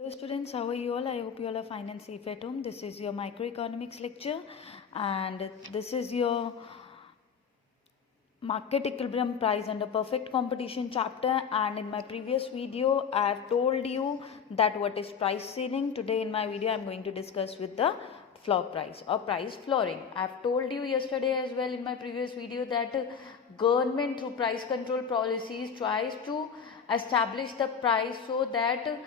Hello students, how are you all? I hope you all are fine and safe at home. This is your microeconomics lecture and this is your market equilibrium price under perfect competition chapter, and in my previous video I have told you that what is price ceiling. Today in my video I am going to discuss with the floor price or price flooring. I have told you yesterday as well in my previous video that government through price control policies tries to establish the price so that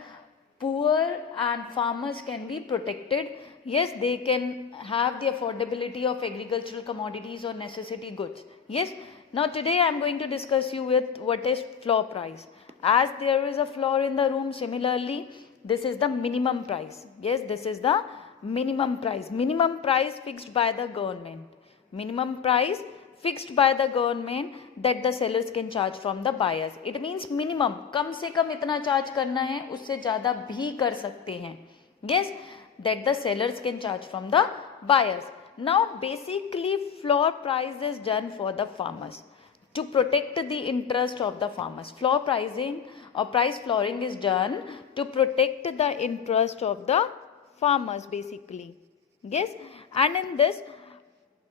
poor and farmers can be protected. Yes, they can have the affordability of agricultural commodities or necessity goods. Yes, now today I am going to discuss you with what is floor price. As there is a floor in the room, similarly this is the minimum price. Yes, this is the minimum price. Minimum price fixed by the government. Minimum price fixed by the government that the sellers can charge from the buyers. It means minimum, कम से कम इतना charge करना है, उससे ज़्यादा भी कर सकते हैं. Yes, that the sellers can charge from the buyers. Now basically floor price is done for the farmers to protect the interest of the farmers. Floor pricing or price flooring is done to protect the interest of the farmers basically. Yes, and in this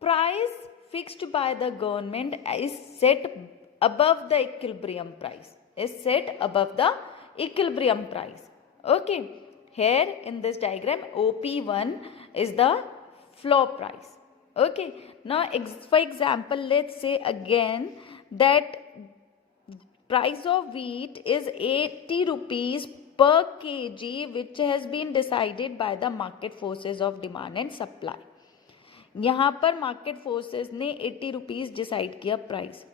price fixed by the government is set above the equilibrium price, is set above the equilibrium price. Okay, here in this diagram OP1 is the floor price. Okay, now for example let's say again that price of wheat is 80 rupees per kg, which has been decided by the market forces of demand and supply. यहाँ पर market forces ने 80 rupees decide किया price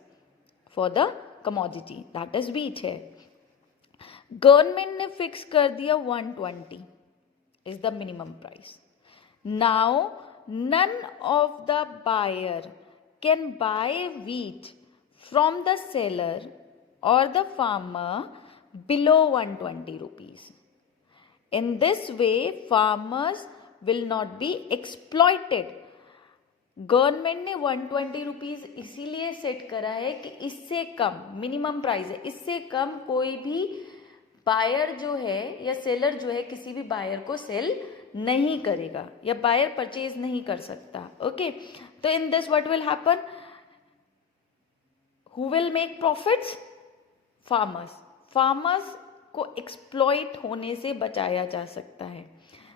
for the commodity that is wheat है. Government ने fix कर दिया 120 is the minimum price. Now none of the buyer can buy wheat from the seller और the farmer below 120 rupees. In this way farmers will not be exploited. Government ने 120 rupees इसीलिए set करा है कि इससे कम minimum price है, इससे कम कोई भी बायर जो है या सेलर जो है किसी भी बायर को सेल नहीं करेगा या बायर परचेज नहीं कर सकता. ओके, तो in this what will happen, who will make profits? Farmers. Farmers को एक्सप्लॉइट होने से बचाया जा सकता है.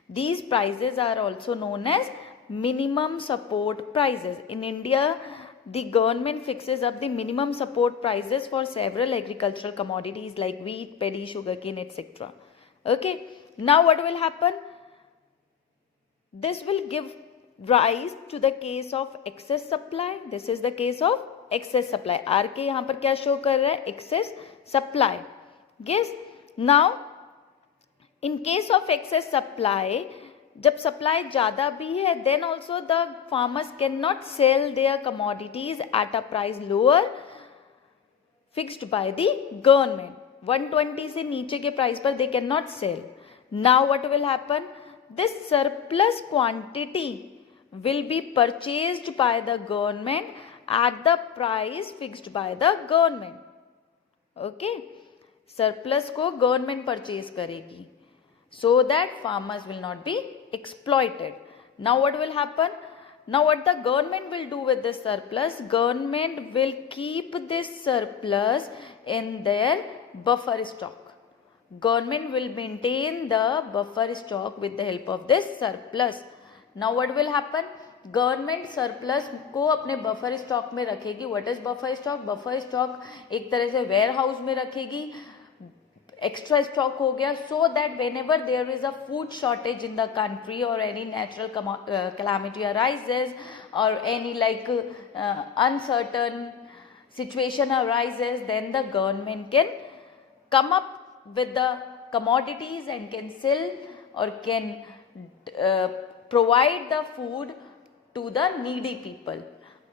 These prices are also known as minimum support prices. In India, the government fixes up the minimum support prices for several agricultural commodities like wheat, paddy, sugarcane, etc. Okay, now what will happen? This will give rise to the case of excess supply. This is the case of excess supply. RK यहाँ पर क्या show कर रहा है? Excess supply. Yes, now in case of excess supply, जब supply ज़्यादा भी है then also the farmers can not sell their commodities at a price lower fixed by the government. 120 से नीचे के प्राइस पर they can not sell. Now what will happen, this surplus quantity will be purchased by the government at the price fixed by the government. Okay, surplus को government purchase करेगी so that farmers will not be exploited. Now what will happen? Now what the government will do with this surplus? Government will keep this surplus in their buffer stock. Government will maintain the buffer stock with the help of this surplus. Now what will happen? Government surplus को अपने buffer stock में रखेगी. What is buffer stock? Buffer stock एक तरह से ware house में रखेगी, extra stock हो गया, so that whenever there is a food shortage in the country और any natural calamity arises or any like uncertain situation arises, then the government can come up with the commodities and can sell or can provide the food to the needy people,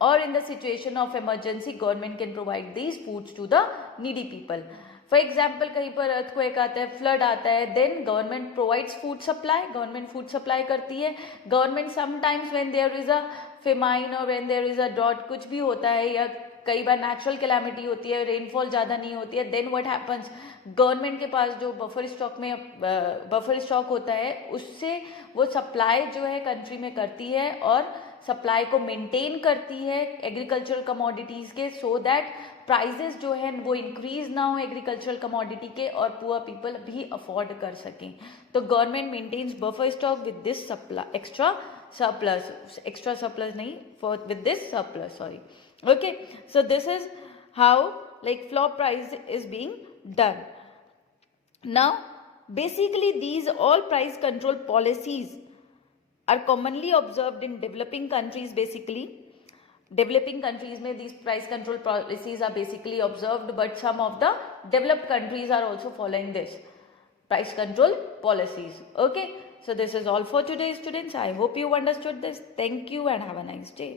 or in the situation of emergency government can provide these foods to the needy people. For example कहीं पर earthquake आता है, flood आता है, then government provides food supply. Government food supply करती है. Government sometimes when there is a famine और when there is a drought, कुछ भी होता है या कई बार नेचुरल कैलामिटी होती है, रेनफॉल ज़्यादा नहीं होती है, देन व्हाट हैपन्स, गवर्नमेंट के पास जो बफर स्टॉक होता है उससे वो सप्लाई जो है कंट्री में करती है और सप्लाई को मेंटेन करती है एग्रीकल्चरल कमोडिटीज़ के, सो दैट प्राइजेस जो है वो इंक्रीज ना हो एग्रीकल्चरल कमोडिटी के और पुअर पीपल भी अफोर्ड कर सकें. तो government maintains buffer stock with this supply extra surplus नहीं, for with this surplus, sorry. Okay, so this is how like floor price is being done. Now basically these all price control policies are commonly observed in developing countries. Basically developing countries में these price control policies are basically observed, but some of the developed countries are also following this price control policies. Okay, so this is all for today, students. I hope you understood this. Thank you and have a nice day.